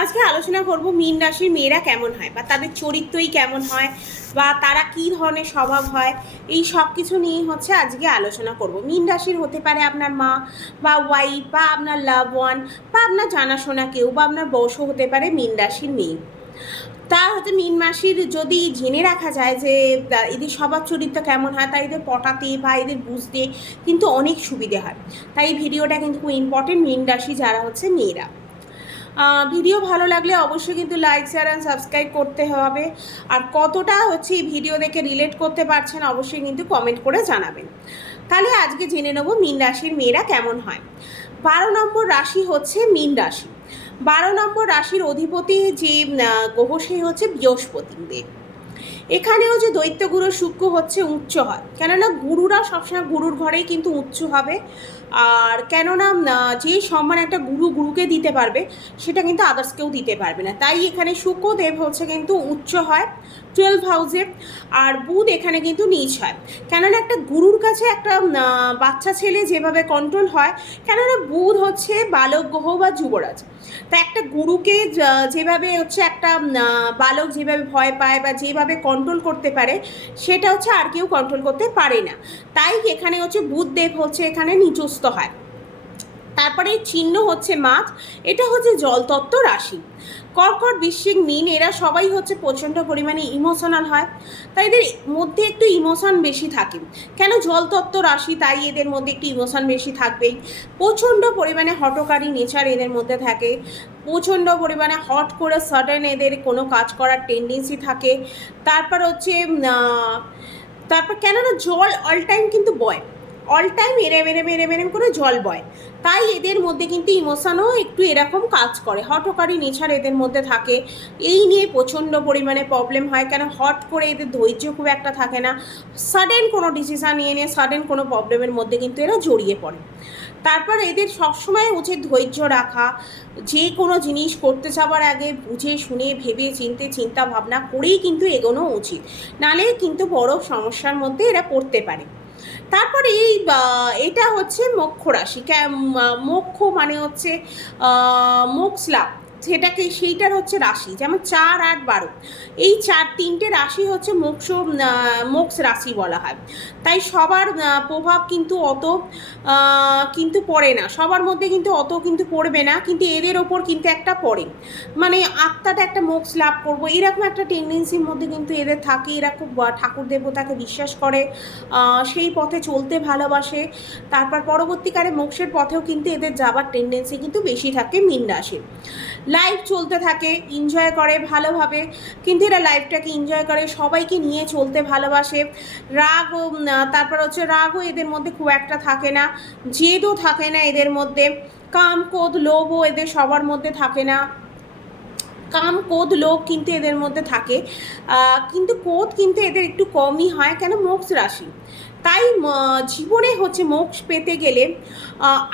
আজকে আলোচনা করব মীন রাশির মেয়েরা কেমন হয় বা তাদের চরিত্রই কেমন হয় বা তারা কী ধরনের স্বভাব হয়, এই সব কিছু নিয়েই হচ্ছে আজকে আলোচনা করব। মীন রাশির হতে পারে আপনার মা বা ওয়াইফ বা আপনার লাভ ওয়ান বা আপনার জানাশোনা কেউ বা আপনার বউও হতে পারে মীন রাশির মেয়ে। তার হচ্ছে মীন রাশির যদি জেনে রাখা যায় যে এদের স্বভাব চরিত্র কেমন হয়, তাই এদের পটাতে বা এদের বুঝতে কিন্তু অনেক সুবিধে হয়। তাই এই ভিডিওটা কিন্তু খুব ইম্পর্টেন্ট মীন রাশি যারা হচ্ছে মেয়েরা। ভিডিও ভালো লাগলে অবশ্যই কিন্তু লাইক শেয়ার অ্যান্ড সাবস্ক্রাইব করতে হবে। আর কতটা হচ্ছে এই ভিডিও দেখে রিলেট করতে পারছেন অবশ্যই কিন্তু কমেন্ট করে জানাবেন। তাহলে আজকে জেনে নেব মীন রাশির মেয়েরা কেমন হয়। 12 নম্বর রাশি হচ্ছে মীন রাশি। 12 নম্বর রাশির অধিপতি যে গ্রহ সে হচ্ছে বৃহস্পতি দেব। এখানেও যে দৈত্যগুরু শুক্র হচ্ছে উচ্চ হয়, কেননা গুরুরা সবসময় গুরুর ঘরেই কিন্তু উচ্চ হবে। আর কেননা যে সম্মান একটা গুরুকে দিতে পারবে সেটা কিন্তু আদার্স কেউ দিতে পারবে না, তাই এখানে শুক্রদেব হচ্ছে কিন্তু উচ্চ হয় 12 হাউসে। আর বুধ এখানে কিন্তু নীচ হয়, কেননা একটা গুরুর কাছে একটা বাচ্চা ছেলে যেভাবে কন্ট্রোল হয়, কেননা বুধ হচ্ছে বালক গ্রহ বা যুবরাজ। তা একটা গুরুকে যেভাবে হচ্ছে একটা বালক যেভাবে ভয় পায় বা যেভাবে কন্ট্রোল করতে পারে, সেটা হচ্ছে আর কেউ কন্ট্রোল করতে পারে না। তাই এখানে হচ্ছে বুধদেব হচ্ছে এখানে নিচস্থ হয়। তারপরে চিহ্ন হচ্ছে মাছ, এটা হচ্ছে জলতত্ত্ব রাশি। কর্কট, বৃশ্চিক, মীন এরা সবাই হচ্ছে প্রচণ্ড পরিমাণে ইমোশনাল হয়, তাই এদের মধ্যে একটু ইমোশন বেশি থাকে। কেন জলতত্ত্ব রাশি, তাই এদের মধ্যে একটু ইমোশন বেশি থাকবেই। প্রচণ্ড পরিমাণে হঠকারী নেচার এদের মধ্যে থাকে, প্রচণ্ড পরিমাণে হট করে সাডেন এদের কোনো কাজ করার টেন্ডেন্সি থাকে। তারপর হচ্ছে তারপর কেননা জল অল টাইম কিন্তু বয়, অল টাইম এরেম করে জল বয়, তাই এদের মধ্যে কিন্তু ইমোশনও একটু এরকম কাজ করে, হঠকারী নেচার এদের মধ্যে থাকে। এই নিয়ে প্রচণ্ড পরিমাণে প্রবলেম হয়, কেন হট করে এদের ধৈর্য খুব একটা থাকে না, সাডেন কোনো ডিসিশান নিয়ে সাডেন কোনো প্রবলেমের মধ্যে কিন্তু এরা জড়িয়ে পড়ে। তারপর এদের সবসময় উচিত ধৈর্য রাখা, যে কোনো জিনিস করতে যাওয়ার আগে বুঝে শুনে ভেবে চিন্তা ভাবনা করেই কিন্তু এগোনো উচিত, নালে কিন্তু বড় সমস্যার মধ্যে এরা পড়তে পারে। তারপরে এটা হচ্ছে মোক্ষ রাশি। মোক্ষ মানে হচ্ছে মোক্ষ লাভ, সেটাকে সেইটার হচ্ছে রাশি, যেমন 4, 8, 12 এই তিনটে রাশি হচ্ছে মোক্ষ রাশি বলা হয়। তাই সবার প্রভাব কিন্তু অত কিন্তু পড়ে না, সবার মধ্যে কিন্তু অত কিন্তু পড়বে না, কিন্তু এদের ওপর কিন্তু একটা পড়ে, মানে আত্মাটা একটা মোক্ষ লাভ করবো এরকম একটা টেন্ডেন্সির মধ্যে কিন্তু এদের থাকে। এরা খুব ঠাকুর দেবতাকে বিশ্বাস করে, সেই পথে চলতে ভালোবাসে। তারপর পরবর্তীকালে মোক্ষের পথেও কিন্তু এদের যাবার টেন্ডেন্সি কিন্তু বেশি থাকে মীন রাশির। লাইফ চলতে থাকে, এনজয় করে ভালোভাবে, কিন্তু এরা লাইফটাকে এনজয় করে, সবাইকে নিয়ে চলতে ভালোবাসে। তারপর হচ্ছে রাগও এদের মধ্যে খুব একটা থাকে না, জেদও থাকে না এদের মধ্যে, কাম ক্রোধ লোভও এদের সবার মধ্যে থাকে না। কাম ক্রোধ লোভ কিন্তু এদের মধ্যে থাকে, কিন্তু ক্রোধ কিন্তু এদের একটু কমই হয়, কেন মোক্ষ রাশি। তাই জীবনে হচ্ছে মোক্ষ পেতে গেলে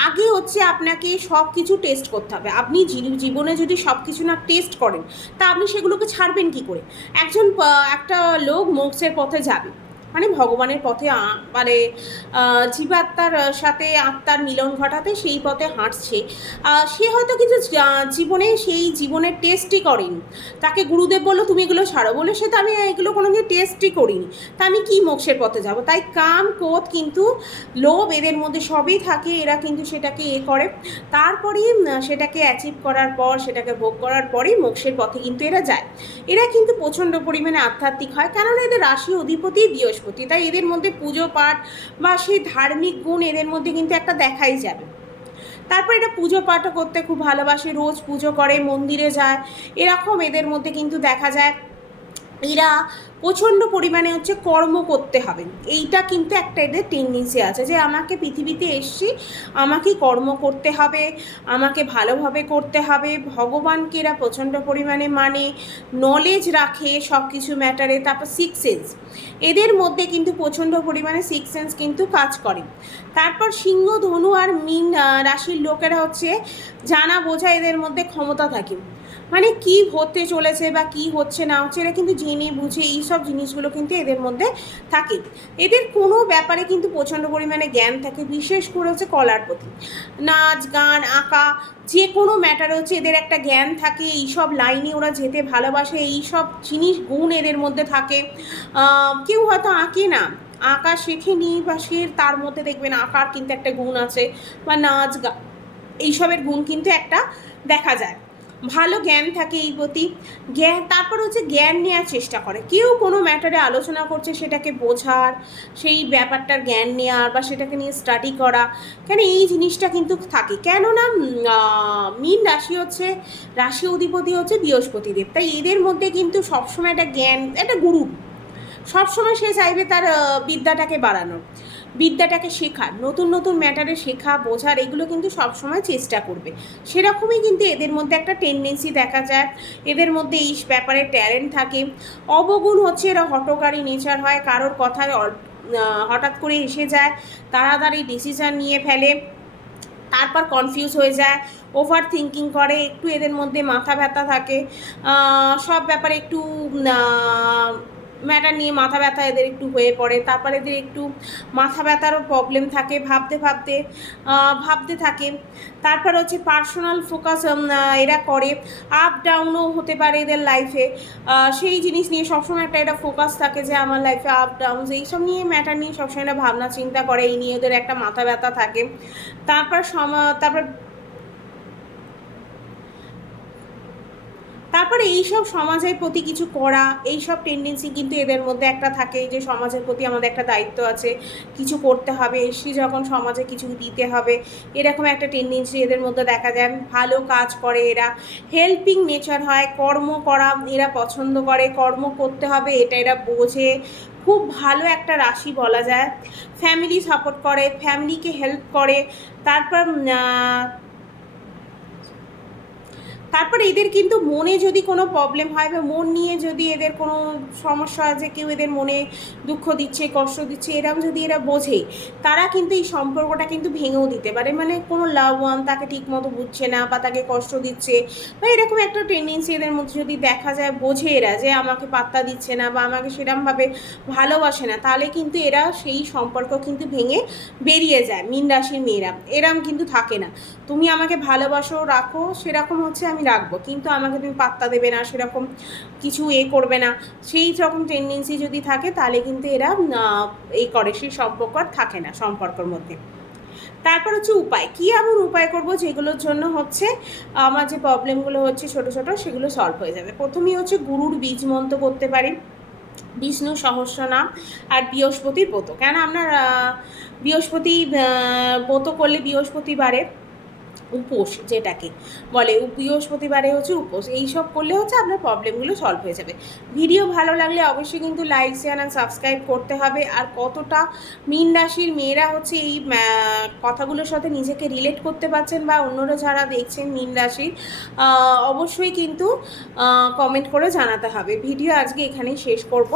আগে হচ্ছে আপনাকে সব কিছু টেস্ট করতে হবে। আপনি জীবনে যদি সব কিছু না টেস্ট করেন, তা আপনি সেগুলোকে ছাড়বেন কি করে? একটা লোক মোক্ষের পথে যাবে, মানে ভগবানের পথে মানে জীবাত্মার সাথে আত্মার মিলন ঘটাতে সেই পথে হাঁটছে, সে হয়তো কিছু জীবনে সেই জীবনের টেস্টই করেনি, তাকে গুরুদেব বললো তুমি এগুলো ছাড়ো, বলে সে তো আমি এগুলো কোনো দিন টেস্টই করিনি, তা আমি কি মোক্ষের পথে যাব? তাই কাম ক্রোধ কিন্তু লোভ এদের মধ্যে সবই থাকে, এরা কিন্তু সেটাকে করে, তারপরেই সেটাকে অ্যাচিভ করার পর সেটাকে ভোগ করার পরেই মোক্ষের পথে কিন্তু এরা যায়। এরা কিন্তু প্রচণ্ড পরিমাণে আধ্যাত্মিক হয়, কেননা এদের রাশি অধিপতি বৃহস্পতি, তাই এদের মধ্যে পুজো পাঠ বা সেই ধার্মিক গুণ এদের মধ্যে কিন্তু একটা দেখাই যাবে। তারপর এটা পুজো পাঠও করতে খুব ভালোবাসে, রোজ পুজো করে, মন্দিরে যায়, এরকম এদের মধ্যে কিন্তু দেখা যায়। এরা প্রচণ্ড পরিমাণে হচ্ছে কর্ম করতে হবে, এইটা কিন্তু একটা এদের টেন্ডেন্সি আছে যে আমাকে পৃথিবীতে এসছি, আমাকে কর্ম করতে হবে, আমাকে ভালোভাবে করতে হবে। ভগবানকে এরা প্রচণ্ড পরিমাণে মানে নলেজ রাখে সব কিছু ম্যাটারে। তারপর সিক্স সেন্স এদের মধ্যে কিন্তু প্রচণ্ড পরিমাণে সিক্স সেন্স কিন্তু কাজ করে। তারপর সিংহ, ধনু আর মীন রাশির লোকেরা হচ্ছে জানা বোঝা এদের মধ্যে ক্ষমতা থাকে, মানে কি হতে চলেছে বা কি হচ্ছে না হচ্ছে এরা কিন্তু জেনে বুঝে এই সব জিনিসগুলো কিন্তু এদের মধ্যে থাকে। এদের কোনো ব্যাপারে কিন্তু প্রচণ্ড পরিমাণে জ্ঞান থাকে, বিশেষ করে হচ্ছে কলার প্রতি, নাচ গান আঁকা যে কোনো ম্যাটারে হচ্ছে এদের একটা জ্ঞান থাকে, এইসব লাইনে ওরা যেতে ভালোবাসে, এই সব জিনিস গুণ এদের মধ্যে থাকে। কেউ হয়তো আঁকে না, আঁকা শেখেনি বা সে তার মধ্যে দেখবেন আঁকার কিন্তু একটা গুণ আছে, বা নাচ গান এইসবের গুণ কিন্তু একটা দেখা যায়। ভালো জ্ঞান থাকে এই প্রতি, জ্ঞান তারপর হচ্ছে জ্ঞান নেওয়ার চেষ্টা করে, কেউ কোনো ম্যাটারে আলোচনা করছে সেটাকে বোঝার, সেই ব্যাপারটার জ্ঞান নেওয়ার বা সেটাকে নিয়ে স্টাডি করা, কেন এই জিনিসটা কিন্তু থাকে। কেননা মীন রাশি হচ্ছে, রাশি অধিপতি হচ্ছে বৃহস্পতিদেব, তাই এদের মধ্যে কিন্তু সবসময় একটা জ্ঞান, একটা গুরু সবসময় সে চাইবে তার বিদ্যাটাকে বাড়ানোর, বিদ্যাটাকে শেখার, নতুন নতুন ম্যাটারে শেখা বোঝার, এগুলো কিন্তু সবসময় চেষ্টা করবে। সেরকমই কিন্তু এদের মধ্যে একটা টেন্ডেন্সি দেখা যায়, এদের মধ্যে এই ব্যাপারে ট্যালেন্ট থাকে। অবগুণ হচ্ছে এরা হঠকারী নেচার হয়, কারোর কথায় হঠাৎ করে এসে যায়, তাড়াতাড়ি ডিসিশান নিয়ে ফেলে, তারপর কনফিউজ হয়ে যায়, ওভার থিঙ্কিং করে, একটু এদের মধ্যে মাথা ব্যথা থাকে, সব ব্যাপারে একটু ম্যাটার নিয়ে মাথা ব্যথা এদের একটু হয়ে পড়ে, তারপর এদের একটু মাথা ব্যথারও প্রবলেম থাকে, ভাবতে ভাবতে ভাবতে থাকে। তারপর হচ্ছে পার্সোনাল ফোকাস এরা করে, আপ ডাউনও হতে পারে এদের লাইফে, সেই জিনিস নিয়ে সবসময় একটা এটা ফোকাস থাকে যে আমার লাইফে আপ ডাউন, এইসব নিয়ে ম্যাটার নিয়ে সবসময় একটা ভাবনা চিন্তা করে, এই নিয়ে ওদের একটা মাথা ব্যথা থাকে। তারপর তারপরে এইসব সমাজের প্রতি কিছু করা, এইসব টেন্ডেন্সি কিন্তু এদের মধ্যে একটা থাকে, যে সমাজের প্রতি আমাদের একটা দায়িত্ব আছে, কিছু করতে হবে, এসে যখন সমাজে কিছু দিতে হবে, এরকম একটা টেন্ডেন্সি এদের মধ্যে দেখা যায়। ভালো কাজ করে এরা, হেল্পিং নেচার হয়, কর্ম করা এরা পছন্দ করে, কর্ম করতে হবে এটা এরা বোঝে, খুব ভালো একটা রাশি বলা যায়। ফ্যামিলি সাপোর্ট করে, ফ্যামিলিকে হেল্প করে। তারপর তারপর এদের কিন্তু মনে যদি কোনো প্রবলেম হয় বা মন নিয়ে যদি এদের কোনো সমস্যা হয়, যে কেউ এদের মনে দুঃখ দিচ্ছে, কষ্ট দিচ্ছে, এরকম যদি এরা বোঝে, তারা কিন্তু এই সম্পর্কটা কিন্তু ভেঙেও দিতে পারে। মানে কোনো লাভ ওয়ান তাকে ঠিক মতো বুঝছে না বা তাকে কষ্ট দিচ্ছে, বা এরকম একটা টেন্ডেন্সি এদের মধ্যে যদি দেখা যায়, বোঝে এরা যে আমাকে পাত্তা দিচ্ছে না বা আমাকে সেরকমভাবে ভালোবাসে না, তাহলে কিন্তু এরা সেই সম্পর্ক কিন্তু ভেঙে বেরিয়ে যায়। মীন রাশির মেয়েরা এরম কিন্তু থাকে না, তুমি আমাকে ভালোবাসো রাখো, সেরকম হচ্ছে আমি রাখবো, কিন্তু আমাকে তুমি পাত্তা দেবে না, সেরকম কিছু করবে না, সেই রকম টেন্ডেন্সি যদি থাকে, তাহলে কিন্তু এরা এই করে, সেই সম্পর্ক আর থাকে না সম্পর্কের মধ্যে। তারপর হচ্ছে উপায়, কী এমন উপায় করব যেগুলোর জন্য হচ্ছে আমার যে প্রবলেমগুলো হচ্ছে ছোটো ছোটো, সেগুলো সলভ হয়ে যাবে। প্রথমেই হচ্ছে গুরুর বীজ মন্ত্র করতে পারি, বিষ্ণু সহস্রনাম, আর বৃহস্পতির ব্রত। কেন আপনার বৃহস্পতি ব্রত করলে, বৃহস্পতিবারে উপোস যেটাকে বলে, বৃহস্পতিবারে হচ্ছে উপোস, এইসব করলে হচ্ছে আপনার প্রবলেমগুলো সলভ হয়ে যাবে। ভিডিও ভালো লাগলে অবশ্যই কিন্তু লাইক শেয়ার অ্যান্ড সাবস্ক্রাইব করতে হবে। আর কতটা মীন রাশির মেয়েরা হচ্ছে এই কথাগুলোর সাথে নিজেকে রিলেট করতে পারছেন, বা অন্যরা যারা দেখছেন মীন রাশির, অবশ্যই কিন্তু কমেন্ট করে জানাতে হবে। ভিডিও আজকে এখানেই শেষ করব।